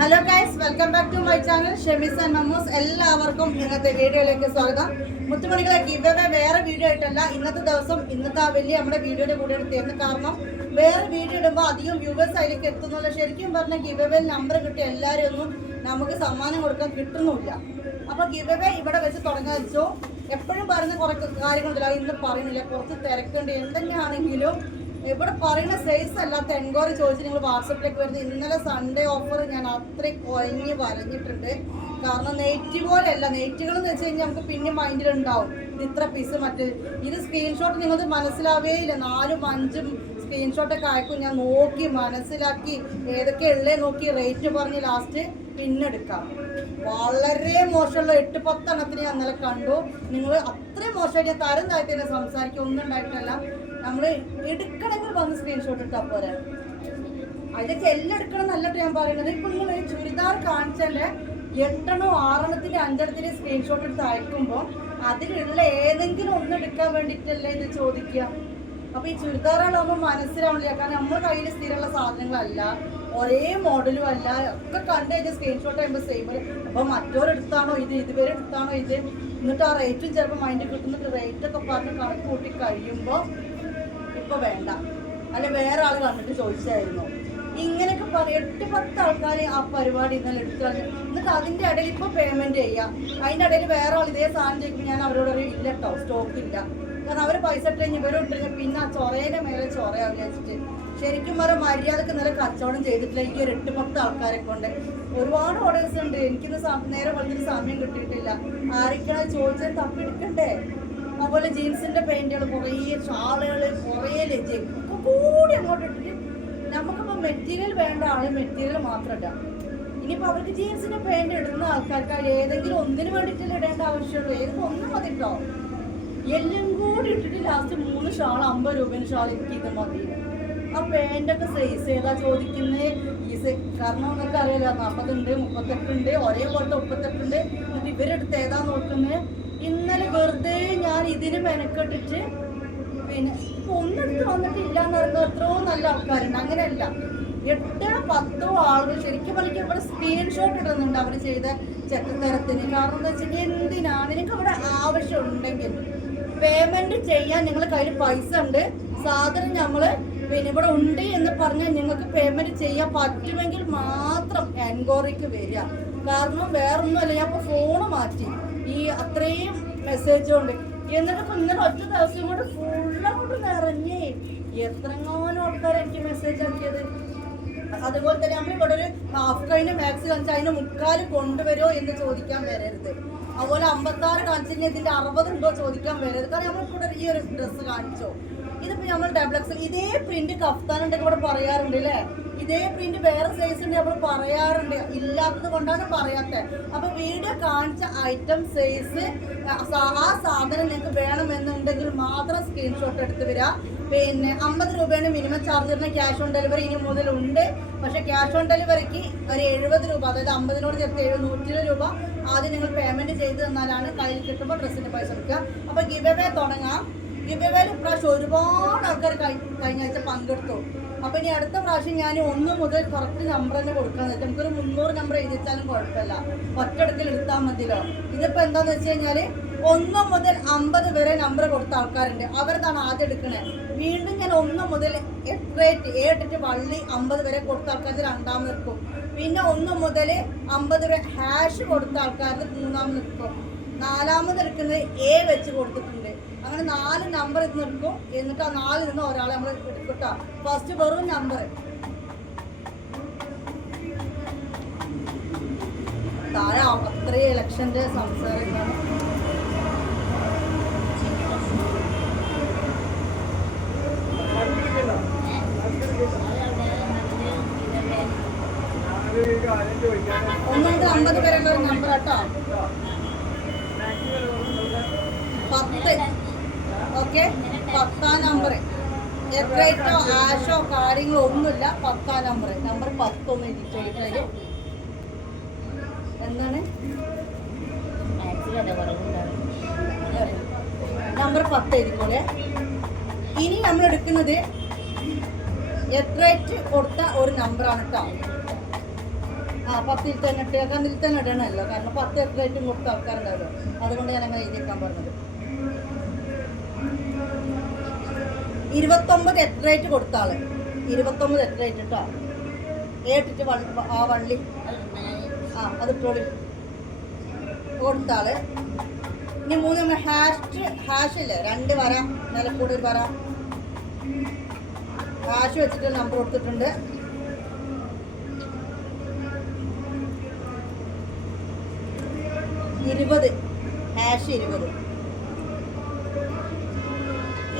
Hello guys welcome back to my channel Shemis and Mammus എല്ലാവർക്കും ഇന്നത്തെ വീഡിയോയിലേക്ക് സ്വാഗതം. മുത്തുമണികളെ ഗിവ് വേറെ വീഡിയോ ആയിട്ടല്ല ഇന്നത്തെ ദിവസം ഇന്നത്തെ ആ വലിയ നമ്മുടെ വീഡിയോയുടെ കൂടെ എടുത്തിരുന്നു കാരണം വേറെ വീഡിയോ ഇടുമ്പോൾ അധികം വ്യൂവേഴ്സ് അതിലേക്ക് എത്തുന്നില്ല ശരിക്കും പറഞ്ഞാൽ ഗിവ് നമ്പർ കിട്ടിയ എല്ലാവരും ഒന്നും നമുക്ക് സമ്മാനം കൊടുക്കാൻ കിട്ടുന്നില്ല അപ്പോൾ ഗിവവേ ഇവിടെ വെച്ച് തുടങ്ങാൻ വെച്ചു. എപ്പോഴും പറയുന്ന കുറച്ച് കാര്യങ്ങളില്ല ഇന്ന് പറയുന്നില്ല. കുറച്ച് തിരക്കുണ്ട്. എന്തെങ്കിലാണെങ്കിലും ഇവിടെ പറയുന്ന സൈസ് അല്ലാത്ത എൻക്വയറി ചോദിച്ച് നിങ്ങൾ വാട്സപ്പിലേക്ക് വരുന്നത് ഇന്നലെ സൺഡേ ഓഫർ ഞാൻ അത്രയും കുഴഞ്ഞ് വരഞ്ഞിട്ടുണ്ട്. കാരണം നെയ്റ്റ് പോലെയല്ല. നെയ്റ്റുകൾ എന്ന് വെച്ച് കഴിഞ്ഞാൽ നമുക്ക് പിന്നെ മൈൻഡിൽ ഉണ്ടാവും. ഇത് ഇത്ര പീസ് മറ്റ് ഇത് സ്ക്രീൻഷോട്ട് നിങ്ങൾക്ക് മനസ്സിലാവേ ഇല്ല നാലും അഞ്ചും സ്ക്രീൻഷോട്ടൊക്കെ അയക്കും. ഞാൻ നോക്കി മനസ്സിലാക്കി ഏതൊക്കെ ഉള്ളേ നോക്കി റേറ്റ് പറഞ്ഞ് ലാസ്റ്റ് പിന്നെടുക്കാം വളരെ മോശമുള്ള എട്ട് പത്തെണ്ണത്തിന് ഞാൻ ഇന്നലെ കണ്ടു. നിങ്ങൾ അത്രയും മോശമായിട്ട് ഞാൻ തരം താഴ്ത്തി തന്നെ സംസാരിക്കും. ഒന്നും ഉണ്ടായിട്ടല്ല. നമ്മൾ എടുക്കണമെങ്കിൽ വന്ന് സ്ക്രീൻഷോട്ട് ഇട്ടാൽ പോരാ. അതിലേക്ക് എല്ലാം എടുക്കണം എന്നല്ല ഞാൻ പറയുന്നത്. ഇപ്പൊ നിങ്ങൾ ചുരിദാർ കാണിച്ചാൽ എട്ടെണ്ണോ ആറെണ്ണത്തിന്റെ അഞ്ചെണ്ണത്തിന്റെ സ്ക്രീൻഷോട്ട് എടുത്ത് അയക്കുമ്പോൾ അതിലുള്ള ഏതെങ്കിലും ഒന്ന് എടുക്കാൻ വേണ്ടിയിട്ടല്ലേ ഇത് ചോദിക്കുക. അപ്പൊ ഈ ചുരിദാറുകളാകുമ്പോൾ മനസ്സിലാവണില്ല. കാരണം നമ്മുടെ കയ്യിൽ സ്ഥിരമുള്ള സാധനങ്ങളല്ല ഒരേ മോഡലും അല്ല. ഒക്കെ കണ്ടു കഴിഞ്ഞാൽ സ്ക്രീൻഷോട്ട് ചെയ്യുമ്പോൾ സെയിം അപ്പൊ മറ്റോരെടുത്താണോ ഇത്? ഇതുവരെ എടുത്താണോ ഇത്? എന്നിട്ട് ആ റേറ്റും ചിലപ്പോൾ മൈൻഡ് കിട്ടുന്നിട്ട് റേറ്റൊക്കെ പറഞ്ഞ് കണക്ക് കൂട്ടി കഴിയുമ്പോൾ ഇപ്പൊ വേണ്ട. അല്ലെ വേറെ ആൾ കണ്ടിട്ട് ചോദിച്ചായിരുന്നു. ഇങ്ങനെയൊക്കെ പറയും എട്ട് പത്ത് ആൾക്കാർ ആ പരിപാടി ഇന്നലെ എടുത്തു എന്നിട്ട് അതിന്റെ ഇടയിൽ ഇപ്പൊ പേയ്മെന്റ് ചെയ്യാം. അതിന്റെ ഇടയിൽ വേറെ ആൾ ഇതേ സാധനം ചോദിക്കുമ്പോൾ ഞാൻ അവരോട് പറയും ഇല്ല കേട്ടോ സ്റ്റോക്ക് ഇല്ല. കാരണം അവർ പൈസ ഇട്ട് കഴിഞ്ഞ് ഇവരും ഇട്ട് കഴിഞ്ഞാൽ പിന്നെ ആ ചൊറേനെ മേലെ ചൊറയാ വിചാരിച്ചിട്ട്. ശരിക്കും പറഞ്ഞ മര്യാദയ്ക്ക് ഇന്നലെ കച്ചവടം ചെയ്തിട്ടില്ല. ഈ ഒരു എട്ട് പത്ത് ആൾക്കാരെ കൊണ്ട്. ഒരുപാട് ഓർഡേഴ്സ് ഉണ്ട്. എനിക്കിന്ന് നേരെ വെളുത്തിന് സമയം കിട്ടിയിട്ടില്ല. ആരൊക്കെയാണ് ചോദിച്ചാൽ തപ്പിയെടുക്കണ്ടേ? അതുപോലെ ജീൻസിന്റെ പെയിന്റുകൾ കുറേ ഷാളുകൾ കുറേ ലജ്ജ കൂടി അങ്ങോട്ട് ഇട്ടിട്ട് നമുക്കിപ്പോ മെറ്റീരിയൽ വേണ്ട ആൾ മെറ്റീരിയൽ മാത്രം ഇടാം ഇനിയിപ്പോ അവർക്ക് ജീൻസിന്റെ പെയിന്റ് ഇടുന്ന ആൾക്കാർക്ക് ഏതെങ്കിലും ഒന്നിനു വേണ്ടിയിട്ടല്ലേ ഇടേണ്ട ആവശ്യമുള്ളൂ. ഏതെങ്കിലും ഒന്നും മതി കേട്ടോ എല്ലാം കൂടി ഇട്ടിട്ട് ലാസ്റ്റ് മൂന്ന് ഷാൾ അമ്പത് രൂപേന് ഷാൾ ഇത് മതി. ആ പാന്റൊക്കെ സൈസ് ഏതാ ചോദിക്കുന്നത് ഈ കാരണം നിങ്ങൾക്ക് അറിയാലോ നാൽപ്പതുണ്ട് മുപ്പത്തെട്ടുണ്ട് ഒരേപോലത്തെ മുപ്പത്തെട്ടുണ്ട് എന്നിട്ട് ഇവരെടുത്ത് ഏതാ നോക്കുന്നത് ഇന്നലെ വെറുതെ ഞാൻ ഇതിന് മെനക്കെട്ടിട്ട് പിന്നെ ഇപ്പൊ ഒന്നെടുത്ത് വന്നിട്ടില്ല എന്ന് പറയുന്നത് എത്രയോ നല്ല ആൾക്കാരുണ്ട്. അങ്ങനെയല്ല. എട്ടോ പത്തോ ആളുകൾ ശരിക്കും പറഞ്ഞാൽ ഇവിടെ സ്ക്രീൻഷോട്ട് ഇടുന്നുണ്ട് അവർ ചെയ്ത ചെക്കത്തരത്തിന് കാരണം എന്താ വെച്ചാൽ എന്തിനാണ്? നിങ്ങൾക്ക് അവിടെ ആവശ്യം ഉണ്ടെങ്കിൽ പേയ്മെന്റ് ചെയ്യാൻ നിങ്ങളുടെ കയ്യിൽ പൈസ ഉണ്ട്. സാധനം നമ്മൾ പിന്നെ ഇവിടെ ഉണ്ട് എന്ന് പറഞ്ഞാൽ നിങ്ങൾക്ക് പേയ്മെന്റ് ചെയ്യാൻ പറ്റുമെങ്കിൽ മാത്രം എൻക്വയറിക്ക് വരിക. കാരണം വേറൊന്നുമല്ല ഞാൻ ഇപ്പോൾ ഫോണ് മാറ്റി. ഈ അത്രയും മെസ്സേജ് കൊണ്ട് എന്നിട്ട് ഇന്നലെ ഒറ്റ ദിവസം കൊണ്ട് ഫുള്ളങ്ങോട്ട് നിറഞ്ഞേ. എത്രങ്ങാനും ആൾക്കാർ എനിക്ക് മെസ്സേജ് ആക്കിയത്. അതുപോലെ തന്നെ നമ്മൾ ഇവിടെ ഒരു ഹാഫ് കഴിഞ്ഞ മാക്സ് കാണിച്ചാൽ അതിന് മുക്കാൽ കൊണ്ടുവരുമോ എന്ന് ചോദിക്കാൻ വരരുത്. അതുപോലെ അമ്പത്താറ് കാണിച്ചിട്ടുണ്ടെങ്കിൽ ഇതിന്റെ അറുപത് ഉണ്ടോ ചോദിക്കാൻ വരരുത്. കാരണം ഇവിടെ ഈ ഒരു ഡ്രസ്സ് കാണിച്ചോ. ഇതിപ്പോ നമ്മൾ ഡബിൾ എക്സ് ഇതേ പ്രിന്റ് കഫ്താൻ ഉണ്ടെങ്കിൽ ഇവിടെ പറയാറുണ്ട് അല്ലേ ഇതേ പ്രിന്റ് വേറെ സൈസ് ഉണ്ട് നമ്മൾ പറയാറുണ്ട്. ഇല്ലാത്തത് കൊണ്ടാണ് പറയാത്തത് അപ്പൊ വീഡിയോ കാണിച്ച ഐറ്റം സൈസ് ആ സാധനം നിങ്ങൾക്ക് വേണമെന്നുണ്ടെങ്കിൽ മാത്രം സ്ക്രീൻഷോട്ട് എടുത്ത് വരിക പിന്നെ അമ്പത് രൂപയാണ് മിനിമം ചാർജ് വരുന്ന ക്യാഷ് ഓൺ ഡെലിവറി ഇനി മുതൽ ഉണ്ട് പക്ഷെ ക്യാഷ് ഓൺ ഡെലിവറിക്ക് ഒരു എഴുപത് രൂപ അതായത് അമ്പതിനോട് ചേർത്ത് എഴുപത് എഴുന്നൂറ്റി രൂപ ആദ്യം നിങ്ങൾ പേയ്മെന്റ് ചെയ്ത് തന്നാലാണ് കയ്യിൽ കിട്ടുമ്പോൾ ഡ്രസ്സിന്റെ പൈസ എടുക്കുക. അപ്പൊ ഗിവ് എവേ തുടങ്ങാം. അവേയിൽ ഇപ്രാവശ്യം ഒരുപാട് ആൾക്കാർ കഴി- കഴിഞ്ഞ ആഴ്ച പങ്കെടുത്തു. അപ്പൊ ഇനി അടുത്ത പ്രാവശ്യം ഞാൻ ഒന്ന് മുതൽ കറക്റ്റ് നമ്പർ തന്നെ കൊടുക്കാന്ന് വെച്ചാൽ നമുക്കൊരു മുന്നൂറ് നമ്പർ എഴുതിച്ചാലും കുഴപ്പമില്ല. ഒറ്റടത്തിൽ എടുത്താൽ മതിയല്ലോ ഇതിപ്പോ എന്താന്ന് വെച്ച് കഴിഞ്ഞാൽ ഒന്ന് മുതൽ അമ്പത് വരെ നമ്പർ കൊടുത്ത ആൾക്കാരുണ്ട്. അവരതാണ് ആദ്യം എടുക്കണേ. വീണ്ടും ഞാൻ ഒന്ന് മുതൽ എത്രേറ്റ് ഏട്ടിട്ട് വള്ളി അമ്പത് വരെ കൊടുത്ത ആൾക്കാർ രണ്ടാം നിൽക്കും. പിന്നെ ഒന്ന് മുതൽ അമ്പത് വരെ ഹാഷ് കൊടുത്ത ആൾക്കാർ മൂന്നാം നിൽക്കും. നാലാമത് എടുക്കുന്നത് എ വെച്ച് കൊടുത്തിട്ടുണ്ട്. അങ്ങനെ നാല് നമ്പർ ഇത് നിൽക്കും എന്നിട്ട് ആ നാലിൽ നിന്ന് ഒരാളെ നമ്മൾ കിട്ടാം ഫസ്റ്റ് വെറും നമ്പർ താഴെ അത്രയും ഇലക്ഷന്റെ സംസാരം ഒന്ന് മുതൽ അമ്പത് പേരുള്ള ഒരു നമ്പർ കേട്ടോ പത്ത് ഓക്കെ? പത്താം നമ്പർ എത്രയോ ആശോ കാര്യങ്ങളോ ഒന്നുമില്ല. പത്താം നമ്പർ നമ്പർ പത്തൊന്ന് എന്താണ്? നമ്പർ പത്ത് എഴുതിക്കോളെ. ഇനി നമ്മൾ എടുക്കുന്നത് എത്രയേറ്റ് കൊടുത്ത ഒരു നമ്പറാണ് കേട്ടോ ആ പത്തിൽ തന്നെ ഇട്ട് ഇതിൽ തന്നെ ഇടണമല്ലോ കാരണം പത്ത് എത്രയായിട്ടും കൊടുത്ത ആൾക്കാരുണ്ടല്ലോ അതുകൊണ്ട് ഞാൻ അങ്ങനെ എഴുതിയേക്കാൻ പറഞ്ഞത്. ഇരുപത്തൊമ്പത് എത്രയായിട്ട് കൊടുത്ത ആൾ ഇരുപത്തൊമ്പത് എത്ര റേറ്റ് കേട്ടോ ഏട്ടിട്ട് വള്ളി ആ വള്ളി. ആ അത് ഇട്ടോളി. കൊടുത്ത ആൾ ഇനി മൂന്ന് നമ്മൾ ഹാഷ് ഹാഷ് രണ്ട് വര. നിലക്കൂടി വര. ഹാഷ് വെച്ചിട്ട് നമ്പർ കൊടുത്തിട്ടുണ്ട്. ഇരുപത്. ഹാഷ് ഇരുപത്.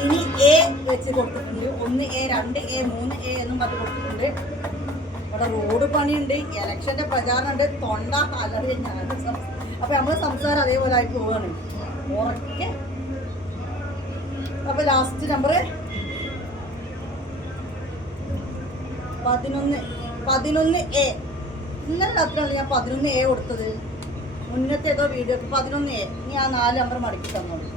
ഇനി എ വെച്ച് കൊടുത്തിട്ടുണ്ട്. ഒന്ന് എ രണ്ട് എ മൂന്ന് എ എന്നും പറഞ്ഞ് കൊടുത്തിട്ടുണ്ട്. അവിടെ റോഡ് പണിയുണ്ട്. ഇലക്ഷന്റെ പ്രചാരണമുണ്ട് തൊണ്ട അലറി ഞാൻ അപ്പൊ നമ്മൾ സംസാരം അതേപോലെ ആയി പോവാണ്. ഉറക്കെ. അപ്പൊ ലാസ്റ്റ് നമ്പർ പതിനൊന്ന് പതിനൊന്ന് എ ഇന്നലെ രാത്രിയാണ് ഞാൻ പതിനൊന്ന് എ കൊടുത്തത്. മുന്നത്തെ ഏതോ വീഡിയോ പതിനൊന്ന് എ ഇനി ആ നാല് നമ്പർ മടക്കി തന്നോളൂ.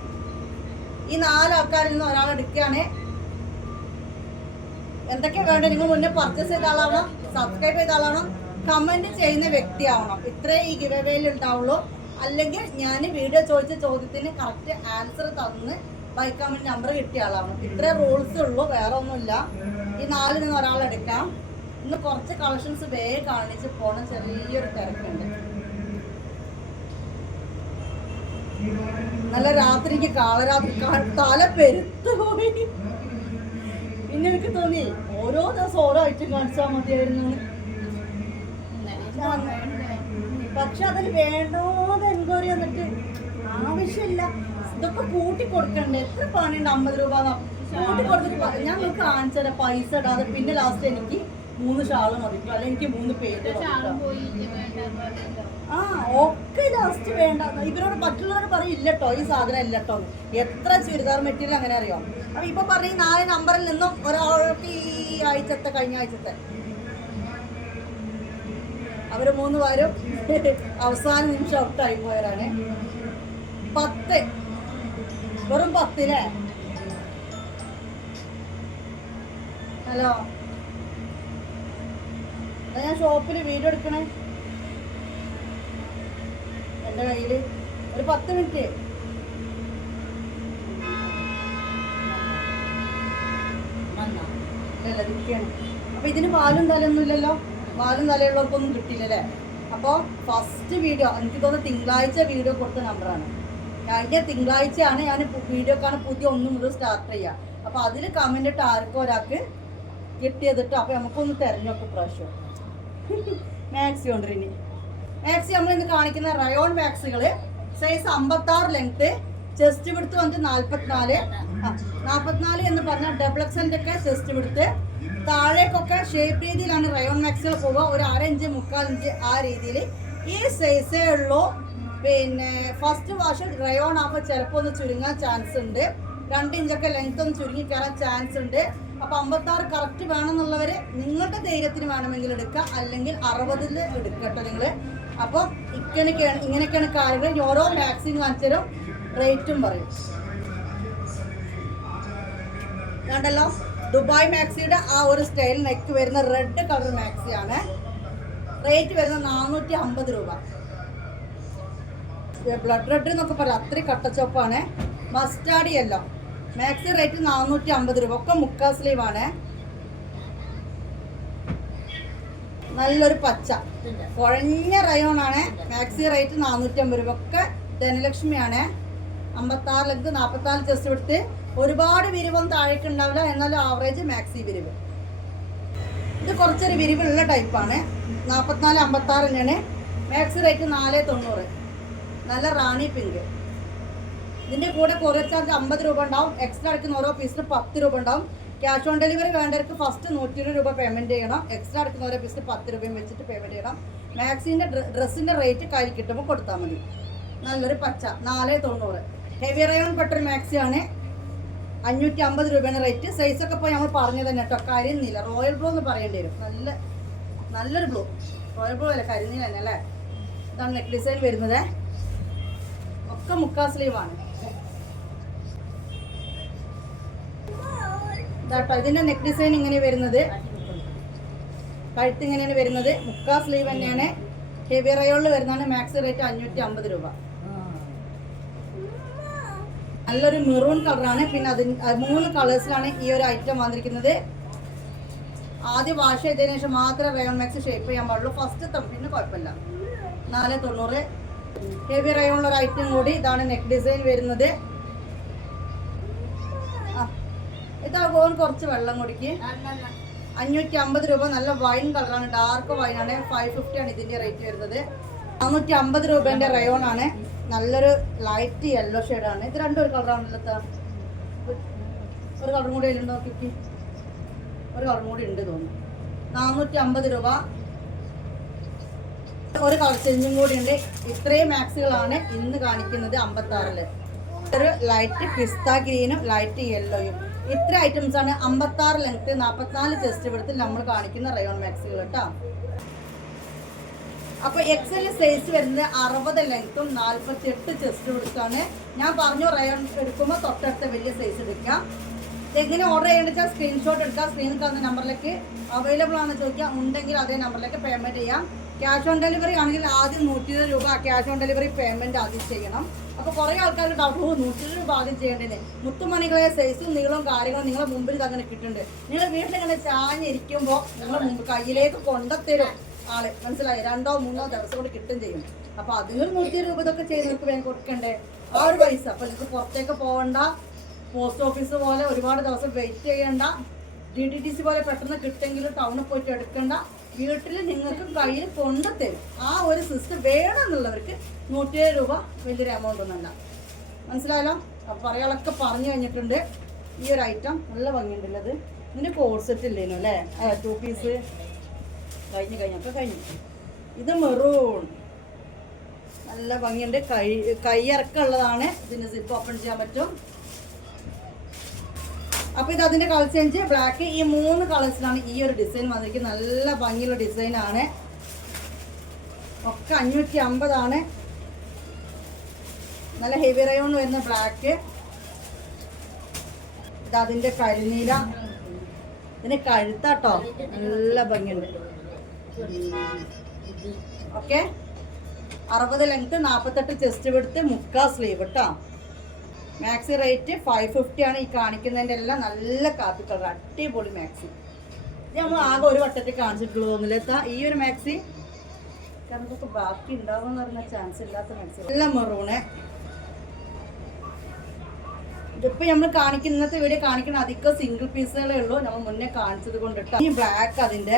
ഈ നാല് ആൾക്കാരിൽ നിന്ന് ഒരാൾ എടുക്കുകയാണ്. എന്തൊക്കെ വേണ്ട നിങ്ങൾ മുന്നേ പർച്ചേസ് ചെയ്ത ആളാവണം സബ്സ്ക്രൈബ് ചെയ്ത ആളാവണം കമന്റ് ചെയ്യുന്ന വ്യക്തിയാവണം. ഇത്രേ ഈ ഗിവവേയിൽ ഉണ്ടാവുള്ളൂ. അല്ലെങ്കിൽ ഞാൻ വീഡിയോ ചോദിച്ച ചോദ്യത്തിന് കറക്റ്റ് ആൻസർ തന്ന് ബൈക്കാമൻ നമ്പർ കിട്ടിയ ആളാവണം ഇത്രേ റൂൾസ് ഉള്ളൂ വേറെ ഒന്നുമില്ല. ഈ നാലിൽ നിന്ന് ഒരാൾ എടുക്കാം. ഇന്ന് കുറച്ച് കളക്ഷൻസ് വേഗം കാണിച്ച് പോകണം ചെറിയൊരു തിരക്കുണ്ട്. നല്ല രാത്രിക്ക് കാളരാത്രി തല പെരുത്തു പോയി. പിന്നെ എനിക്ക് തോന്നി ഓരോ ദിവസം ഓരോ ഐറ്റം കാണിച്ചാൽ മതിയായിരുന്നു പക്ഷെ അതിൽ വേണ്ടോന്ന് എൻക്വയറി വന്നിട്ട് ആവശ്യമില്ല. ഇതൊക്കെ കൂട്ടി കൊടുക്കണ്ടേ? എത്ര പണിയുണ്ട് അമ്പത് രൂപ. കൂട്ടി കൊടുത്തിട്ട് ഞാൻ നിങ്ങൾക്ക് കാണിച്ചത് പൈസ ഇടാതെ. പിന്നെ ലാസ്റ്റ് എനിക്ക് മൂന്ന് ഷാൾ മതി. അല്ലെങ്കിൽ എനിക്ക് മൂന്ന് പേര് ഒക്കെ ലാസ്റ്റ് വേണ്ട ഇവരോട് മറ്റുള്ളവർ പറയും ഇല്ലട്ടോ ഈ സാധനം ഇല്ലട്ടോ. എത്ര ചുരിദാർ മെറ്റീരിയൽ അങ്ങനെ അറിയാം? അപ്പൊ ഇപ്പൊ പറയും നാല് നമ്പറിൽ നിന്നും ഒരാൾക്ക് ഈ ആഴ്ചത്തെ കഴിഞ്ഞ ആഴ്ചത്തെ. അവർ മൂന്ന് പേരും അവസാന നിമിഷം ഔട്ടായി പോയവരാണ്. പത്ത്. വെറും പത്തില്ലേ ഹലോ. ഞാൻ ഷോപ്പിൽ വീഡിയോ എടുക്കണേ. എന്റെ കയ്യിൽ ഒരു പത്ത് മിനിറ്റ്. അപ്പൊ ഇതിന് പാലും തലയൊന്നും ഇല്ലല്ലോ. പാലും തലയുള്ളവർക്കൊന്നും കിട്ടിയില്ലല്ലേ? അപ്പോൾ ഫസ്റ്റ് വീഡിയോ എനിക്ക് തോന്നുന്നു തിങ്കളാഴ്ച വീഡിയോ കൊടുത്ത നമ്പറാണ് കഴിഞ്ഞ തിങ്കളാഴ്ചയാണ് ഞാൻ വീഡിയോക്കാണ് പുതിയ ഒന്നും മുതൽ സ്റ്റാർട്ട് ചെയ്യുക അപ്പോൾ അതിൽ കമന്റ് ഇട്ട് ആർക്കും ഒരാൾക്ക് കിട്ടിയതിട്ടോ അപ്പോൾ നമുക്കൊന്ന് തിരഞ്ഞോക്കും പ്രാവശ്യം. മാക്സി കൊണ്ടിരിനി മാക്സി നമ്മൾ ഇന്ന് കാണിക്കുന്ന റയോൺ മാക്സികൾ സൈസ് അമ്പത്തി ആറ് ലെങ്ത് ചെസ്റ്റ് വിടുത്ത് വന്നിട്ട് നാല്പത്തിനാല്. നാൽപ്പത്തിനാല് എന്ന് പറഞ്ഞാൽ ഡബിൾ എക്സലിന്റെ ഒക്കെ ചെസ്റ്റ് വിടുത്ത് താഴേക്കൊക്കെ ഷേപ്പ് രീതിയിലാണ് റയോൺ മാക്സികൾ പോവുക. ഒരു അര ഇഞ്ച് മുക്കാൽ ഇഞ്ച് ആ രീതിയിൽ ഈ സൈസേ ഉള്ളൂ. പിന്നെ ഫസ്റ്റ് വാഷ് റയോൺ ആകുമ്പോൾ ചിലപ്പോൾ ഒന്ന് ചുരുങ്ങാൻ ചാൻസ് ഉണ്ട്. രണ്ട് ഇഞ്ചൊക്കെ ലെങ്ത് ഒന്ന് ചുരുങ്ങി കയറാൻ ചാൻസ് ഉണ്ട്. അപ്പൊ അമ്പത്താറ് കറക്റ്റ് വേണമെന്നുള്ളവർ നിങ്ങളുടെ ധൈര്യത്തിന് വേണമെങ്കിൽ എടുക്കുക. അല്ലെങ്കിൽ അറുപതിൽ എടുക്കട്ടോ നിങ്ങൾ അപ്പം ഇങ്ങനെയൊക്കെയാണ് ഇങ്ങനെയൊക്കെയാണ് കാര്യങ്ങൾ. ഓരോ വാക്സിൻ കാണിച്ചാലും റേറ്റും പറയും. കണ്ടല്ലോ? ദുബായ് മാക്സിയുടെ ആ ഒരു സ്റ്റൈൽ നെക്ക് വരുന്ന റെഡ് കളർ മാക്സിയാണ് റേറ്റ് വരുന്നത് നാനൂറ്റി അമ്പത് രൂപ ബ്ലഡ് റെഡ് എന്നൊക്കെ പറയാം അത്രയും കട്ടച്ചോപ്പാണ്. മസ്റ്റാർഡ് യെല്ലോ മാക്സി റേറ്റ് നാനൂറ്റി അമ്പത് രൂപ. ഒക്കെ മുക്കാ സ്ലീവ് ആണ് നല്ലൊരു പച്ച. കുഴഞ്ഞ റയോൺ ആണ് മാക്സി റേറ്റ് നാനൂറ്റി അമ്പത് രൂപ. ഒക്കെ ധനലക്ഷ്മിയാണ്. അമ്പത്താറ് ലെങ്ത് നാൽപ്പത്താറ് ചെസ്റ്റ് എടുത്ത് ഒരുപാട് വിരിവും താഴേക്ക് ഉണ്ടാവില്ല. എന്നാലും ആവറേജ് മാക്സി വിരിവ്. ഇത് കുറച്ചൊരു വിരിവുള്ള ടൈപ്പാണ് നാൽപ്പത്തിനാല് അമ്പത്താറ് തന്നെയാണ്. മാക്സി റേറ്റ് നാല് തൊണ്ണൂറ്. നല്ല റാണി പിങ്ക് ഇതിന്റെ കൂടെ കുറച്ചാൽ അമ്പത് രൂപ ഉണ്ടാവും. എക്സ്ട്രാ അടക്കുന്ന ഓരോ പീസിന് പത്ത് രൂപ ഉണ്ടാവും. ക്യാഷ് ഓൺ ഡെലിവറി വേണ്ടവർക്ക് ഫസ്റ്റ് നൂറ്റി ഇരുപത് രൂപ പേയ്മെന്റ് ചെയ്യണം. എക്സ്ട്രാ എടുക്കുന്നവരെ പീസിന് പത്ത് രൂപയും വെച്ചിട്ട് പേയ്മെന്റ് ചെയ്യണം. മാക്സിന്റെ ഡ്രസ്സിന്റെ റേറ്റ് കയ്യിൽ കിട്ടുമ്പോൾ കൊടുത്താൽ മതി. നല്ലൊരു പച്ച. നാല് തൊണ്ണൂറ്. ഹെവി റയോൺ പെട്ടൊരു മാക്സി ആണ്. അഞ്ഞൂറ്റി അമ്പത് രൂപയാണ് റേറ്റ് സൈസ് ഒക്കെ ഇപ്പോൾ നമ്മൾ പറഞ്ഞു തന്നെ കേട്ടോ കരിനീല റോയൽ ബ്ലൂ എന്ന് പറയേണ്ടി വരും. നല്ല നല്ലൊരു ബ്ലൂ റോയൽ ബ്ലൂ അല്ല കരിനീല തന്നെ അല്ലേ? ഇതാണ് നെക്ക് ഡിസൈൻ വരുന്നത്. ഒക്കെ മുക്കാ സ്ലീവ് ആണ് ഇതാട്ടോ ഇതിന്റെ നെക്ക് ഡിസൈൻ ഇങ്ങനെ വരുന്നത്. കഴുത്ത് ഇങ്ങനെയാണ് വരുന്നത്. മുക്കാ സ്ലീവ് തന്നെയാണ്. ഹെവി റയോളിൽ വരുന്നതാണ്. മാക്സ് റേറ്റ് അഞ്ഞൂറ്റി അമ്പത് രൂപ. നല്ലൊരു മെറൂൺ കളറാണ് പിന്നെ അതിന് അത് മൂന്ന് കളേഴ്സിലാണ് ഈ ഒരു ഐറ്റം വന്നിരിക്കുന്നത്. ആദ്യം വാഷ് ചെയ്തതിനു ശേഷം മാത്രമേ റയോൺ മാക്സ് ഷേപ്പ് ചെയ്യാൻ പാടുള്ളൂ. ഫസ്റ്റ് പിന്നെ കുഴപ്പമില്ല. നാല് തൊണ്ണൂറ്. ഹെവി റയോണുള്ള ഒരു ഐറ്റം കൂടി ഇതാണ് നെക്ക് ഡിസൈൻ വരുന്നത് ആ, ഇതാകുമ്പോൾ കുറച്ച് വെള്ളം കുടിക്ക്. അഞ്ഞൂറ്റി അമ്പത് രൂപ നല്ല വൈൻ കളറാണ് ഡാർക്ക് വൈനാണ് ഫൈവ് ഫിഫ്റ്റി ആണ് ഇതിന്റെ റേറ്റ് വരുന്നത്. നാനൂറ്റി അമ്പത് രൂപേന്റെ റയോൺ ആണ്. നല്ലൊരു ലൈറ്റ് യെല്ലോ ആണ്. ഇത് രണ്ടും ഒരു കളറാണല്ലോ. ഒരു കളറും കൂടി അതിലുണ്ടോ നോക്കിക്ക്. ഒരു കളറും കൂടി ഉണ്ട് തോന്നുന്നു. നാനൂറ്റി അമ്പത് രൂപ. ഒരു കളർ ചേഞ്ചും കൂടി ഉണ്ട്. ഇത്രയും മാക്സുകളാണ് ഇന്ന് കാണിക്കുന്നത് അമ്പത്താറിൽ. ഒരു ലൈറ്റ് പിസ്ത ഗ്രീനും ലൈറ്റ് യെല്ലോയും ഇത്ര ഐറ്റംസ് ആണ് അമ്പത്തി ആറ് ലെങ്ത് നാൽപ്പത്തിനാല് ചെസ്റ്റ് എടുത്ത് നമ്മൾ കാണിക്കുന്ന റയോൺ മാക്സുകൾ കേട്ടോ. അപ്പൊ എക്സൽ സൈസ് വരുന്നത് അറുപത് ലെങ്ത്തും നാൽപ്പത്തി എട്ട് ചെസ്റ്റ് എടുത്താണ് ഞാൻ പറഞ്ഞു റയോൺ എടുക്കുമ്പോൾ തൊട്ടടുത്ത വലിയ സൈസ് എടുക്കാം. എങ്ങനെ ഓർഡർ ചെയ്യേണ്ടത് വെച്ചാൽ സ്ക്രീൻഷോട്ട് എടുക്കാം. സ്ക്രീനിൽ കാണുന്ന നമ്പറിലേക്ക് അവൈലബിൾ ആണെന്ന് ചോദിക്കാം. ഉണ്ടെങ്കിൽ അതേ നമ്പറിലേക്ക് പേയ്മെന്റ് ചെയ്യാം. ക്യാഷ് ഓൺ ഡെലിവറി ആണെങ്കിൽ ആദ്യം നൂറ്റി ഇരുപത് രൂപ ക്യാഷ് ഓൺ ഡെലിവറി പേയ്മെന്റ് ആദ്യം ചെയ്യണം. അപ്പോൾ കുറേ ആൾക്കാർ ഡൗട്ട് നൂറ്റി ഇരുപത് രൂപ ആദ്യം ചെയ്യേണ്ടത് മുത്തുമണികളെ സൈസും നീളവും കാര്യങ്ങളും നിങ്ങളെ മുമ്പിൽ അങ്ങനെ കിട്ടുന്നുണ്ട്. നിങ്ങൾ വീട്ടിലിങ്ങനെ ചാഞ്ഞിരിക്കുമ്പോൾ നിങ്ങളെ മുമ്പ് കയ്യിലേക്ക് കൊണ്ടത്തരും ആൾ മനസ്സിലായി? രണ്ടോ മൂന്നോ ദിവസം കൊണ്ട് കിട്ടും ചെയ്യും. അപ്പൊ അതിനൊരു നൂറ്റി രൂപ ഇതൊക്കെ ചെയ്തവർക്ക് വേഗം കൊടുക്കണ്ടേ? ആ ഒരു പൈസ. അപ്പൊ നിങ്ങൾക്ക് പുറത്തേക്ക് പോകണ്ട പോസ്റ്റ് ഓഫീസ് പോലെ ഒരുപാട് ദിവസം വെയിറ്റ് ചെയ്യേണ്ട. ഡി ഡി ടി സി പോലെ പെട്ടെന്ന് കിട്ടുമെങ്കിലും ടൗണിൽ പോയിട്ട് എടുക്കണ്ട. വീട്ടിൽ നിങ്ങൾക്ക് കയ്യിൽ കൊണ്ടുതരും. ആ ഒരു സിസ്റ്റം വേണമെന്നുള്ളവർക്ക് നൂറ്റി രൂപ വലിയൊരു എമൗണ്ട് ഒന്നല്ല മനസ്സിലായല്ലോ? അപ്പൊ പറയാളൊക്കെ പറഞ്ഞു കഴിഞ്ഞിട്ടുണ്ട്. ഈ ഒരു ഐറ്റം നല്ല ഭംഗിയുണ്ടല്ലത് ഇതിന് കോഴ്സെറ്റ് ഇല്ലേനു അല്ലേ? ടു പീസ് കഴിഞ്ഞ് കഴിഞ്ഞപ്പോൾ കഴിഞ്ഞു. ഇത് മെറൂൺ നല്ല ഭംഗിയുണ്ട്. കൈ കൈയിറക്കമുള്ളതാണ് ഇതിന് സിപ്പ് ഓപ്പൺ ചെയ്യാൻ പറ്റും. അപ്പൊ ഇത് അതിന്റെ കളർ ചേഞ്ച് ബ്ലാക്ക് ഈ മൂന്ന് കളേഴ്സിലാണ് ഈ ഒരു ഡിസൈൻ വന്നിരിക്കുന്നത്. നല്ല ഭംഗിയുള്ള ഡിസൈൻ ആണ്. ഒക്കെ അഞ്ഞൂറ്റി അമ്പതാണ് നല്ല ഹെവി റയോൺ വരുന്ന ബ്ലാക്ക് ഇത് അതിന്റെ കരിനീല. ഇതിന് കഴുത്താട്ടോ. നല്ല ഭംഗിയുണ്ട്. ഓക്കെ അറുപത് ലെങ്ത് നാൽപ്പത്തെട്ട് ചെസ്റ്റ് വിടുത്ത് മുക്കാ സ്ലീവ് കേട്ടോ മാക്സി റേറ്റ് ഫൈവ് ഫിഫ്റ്റി ആണ് ഈ കാണിക്കുന്നതിന്റെ എല്ലാം നല്ല കാപ്പി കളർ അടിപൊളി മാക്സി ഇത് നമ്മൾ ആകെ ഒരു വട്ടത്തിൽ കാണിച്ചിട്ടുള്ളൂ തോന്നില്ല ഈ ഒരു മാക്സി ഇതൊക്കെ ബാക്കി ഉണ്ടാവും എന്ന് പറയുന്ന ചാൻസ് ഇല്ലാത്ത മാക്സി നല്ല മെറൂണ് ഇതിപ്പോ നമ്മൾ കാണിക്കുന്നത് വീഡിയോ കാണിക്കുന്ന അധികം സിംഗിൾ പീസുകളേ ഉള്ളൂ. നമ്മൾ മുന്നേ കാണിച്ചത് കൊണ്ടിട്ട് ഈ ബ്ലാക്ക് അതിന്റെ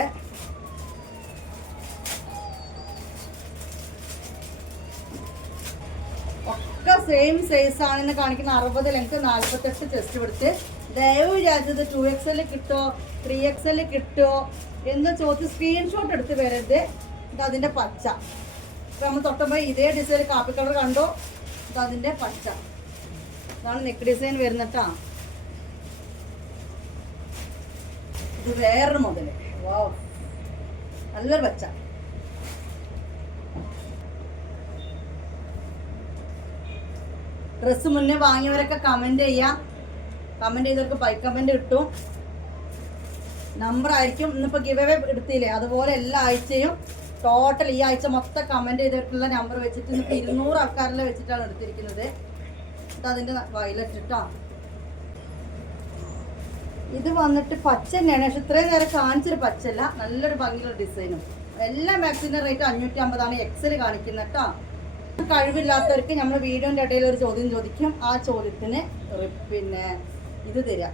സെയിം സൈസ് ആണെന്ന് കാണിക്കുന്ന അറുപത് ലെങ്ത് നാൽപ്പത്തെട്ട് ചെസ്റ്റ് കൊടുത്ത്. ദയവ് വിചാരിച്ചത് ടു എക്സ് എൽ കിട്ടോ ത്രീ എക്സ് എൽ കിട്ടോ എന്ന് ചോദിച്ച് സ്ക്രീൻഷോട്ട് എടുത്ത് വരരുത്. ഇത് അതിന്റെ പച്ച. നമ്മൾ തൊട്ടുമ്പോൾ ഇതേ ഡിസൈൻ കാപ്പി കളർ കണ്ടോ? ഇത് അതിന്റെ പച്ച. ഇതാണ് നെക്ക് ഡിസൈൻ വരുന്നിട്ടാ. ഇത് വേറൊരു മുതൽ വാ നല്ലൊരു പച്ച. ഡ്രസ്സ് മുന്നേ വാങ്ങിയവരൊക്കെ കമന്റ് ചെയ്യാം. കമന്റ് ചെയ്തവർക്ക് ബൈ കമന്റ് കിട്ടും. നമ്പർ ആയിരിക്കും. ഇന്നിപ്പോ ഗിവ് അവേ എടുത്തില്ലേ? അതുപോലെ എല്ലാ ആഴ്ചയും ടോട്ടൽ ഈ ആഴ്ച മൊത്തം കമന്റ് ചെയ്തിട്ടുള്ള നമ്പർ വെച്ചിട്ട് ഇന്നിപ്പോ ഇരുന്നൂറ് ആൾക്കാരിലെ വെച്ചിട്ടാണ് എടുത്തിരിക്കുന്നത്. ഇത് അതിന്റെ വയലറ്റ് ഇട്ടാ. ഇത് വന്നിട്ട് പച്ച തന്നെയാണ്. പക്ഷെ ഇത്രയും നേരം കാണിച്ചൊരു പച്ചല്ല നല്ലൊരു ഭംഗിയുള്ള ഡിസൈനും എല്ലാ മാക്സിന്റെ റേറ്റ് അഞ്ഞൂറ്റി അമ്പതാണ് എക്സൽ കാണിക്കുന്നത് കേട്ടോ കഴിവില്ലാത്തവർക്ക് നമ്മൾ വീഡിയോന്റെ ഇടയിൽ ഒരു ചോദ്യം ചോദിക്കും. ആ ചോദ്യത്തിന് പിന്നെ ഇത് തരാം.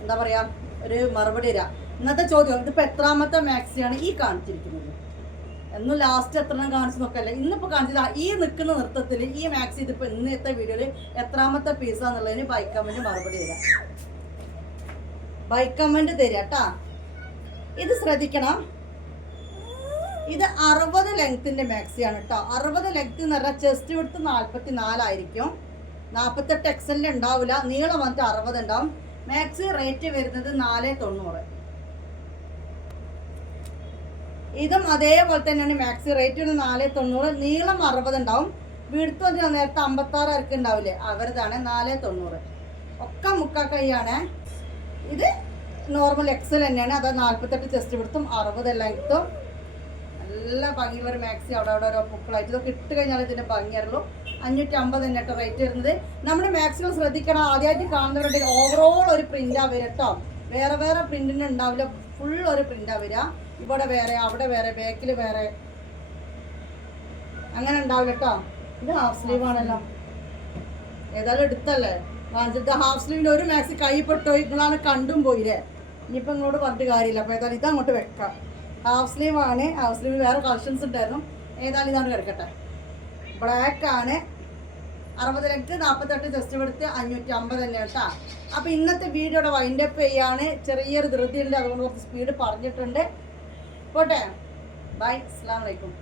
എന്താ പറയാ? ഒരു മറുപടി തരാം. ഇന്നത്തെ ചോദ്യം ഇതിപ്പോ എത്രാമത്തെ മാക്സിയാണ് ഈ കാണിച്ചിരിക്കുന്നത്? എന്നും ലാസ്റ്റ് എത്ര എണ്ണം കാണിച്ചു നോക്കല്ലേ ഇന്നിപ്പോ കാണിച്ചത് ഈ നിൽക്കുന്ന നൃത്തത്തിൽ ഈ മാക്സി ഇതിപ്പോ ഇന്നത്തെ വീഡിയോയിൽ എത്രാമത്തെ പീസാന്നുള്ളതിന് ബൈ കമന്റ് മറുപടി തരാം. ബൈ കമന്റ് തരാം ഇത് ശ്രദ്ധിക്കണം. ഇത് അറുപത് ലെങ്ത്തിന്റെ മാക്സിയാണ് കേട്ടോ അറുപത് ലെങ്ത് എന്ന് പറഞ്ഞാൽ ചെസ്റ്റ് വിടുത്ത് നാൽപ്പത്തി നാലായിരിക്കും നാൽപ്പത്തെട്ട് എക്സലിൽ ഉണ്ടാവില്ല നീളം വന്നിട്ട് അറുപത് ഉണ്ടാവും മാക്സി റേറ്റ് വരുന്നത് നാല് തൊണ്ണൂറ്. ഇതും അതേപോലെ തന്നെയാണ് മാക്സി റേറ്റ് വരുന്നത് നാല് തൊണ്ണൂറ്. നീളം അറുപത് ഉണ്ടാവും വീടുത്ത് വന്നിട്ട് നേരത്തെ അമ്പത്താറ് ഇറക്കി ഉണ്ടാവില്ലേ അവരതാണ് നാല് തൊണ്ണൂറ്. ഒക്കെ മുക്കാ കൈയാണ്. ഇത് നോർമൽ എക്സൽ തന്നെയാണ്. അത് നാൽപ്പത്തെട്ട് ചെസ്റ്റ് വിടുത്തും അറുപത് ലെങ്ത്തും നല്ല ഭംഗിയുള്ള ഒരു മാക്സി അവിടെ അവിടെ ഓരോ പൂക്കളായിട്ട് ഇതൊക്കെ ഇട്ട് കഴിഞ്ഞാൽ ഇതിന്റെ ഭംഗിയുള്ളൂ അഞ്ഞൂറ്റി അമ്പത് തന്നെ കേട്ടോ റേറ്റ് വരുന്നത്. നമ്മുടെ മാക്സിമം ശ്രദ്ധിക്കണം. ആദ്യമായിട്ട് കാണുന്നവരുടെ ഓവറോൾ ഒരു പ്രിന്റാണ് വരിക കേട്ടോ വേറെ വേറെ പ്രിന്റിന് ഉണ്ടാവില്ല. ഫുൾ ഒരു പ്രിന്റാണ് വരിക. ഇവിടെ വേറെ അവിടെ വേറെ ബാക്കിൽ വേറെ. അങ്ങനെ ഉണ്ടാവില്ല കേട്ടോ ഇത് ഹാഫ് സ്ലീവ് ആണല്ലോ. ഏതായാലും എടുത്തല്ലേ? വാങ്ങിച്ചിട്ട് ഹാഫ് സ്ലീവിന്റെ ഒരു മാക്സി കൈ പെട്ടോ നിങ്ങളാണ് കണ്ടും പോയില്ലേ? ഇനിയിപ്പോൾ നിങ്ങളോട് പറഞ്ഞിട്ട് കാര്യമില്ല. അപ്പോൾ ഏതായാലും ഇതങ്ങോട്ട് വെക്കാം. ഹാഫ് സ്ലീവ് ആണ് ഹാഫ് സ്ലീവ് വേറെ കളക്ഷൻസ് ഉണ്ടായിരുന്നു. ഏതായാലും ഇതാണ് കിടക്കട്ടെ ബ്ലാക്ക് ആണ്. അറുപത് ലക്ഷത്തി നാൽപ്പത്തെട്ട് ജസ്റ്റ് എടുത്ത് അഞ്ഞൂറ്റി അമ്പത് തന്നെ കേട്ടോ അപ്പോൾ ഇന്നത്തെ വീഡിയോയുടെ വൈൻഡപ്പ് ചെയ്യാണ്. ചെറിയൊരു ധൃതിയുണ്ട്. അതുകൊണ്ട് കുറച്ച് സ്പീഡ് പറഞ്ഞിട്ടുണ്ട്. പോട്ടെ. ബൈ അസ്സാം വലൈക്കും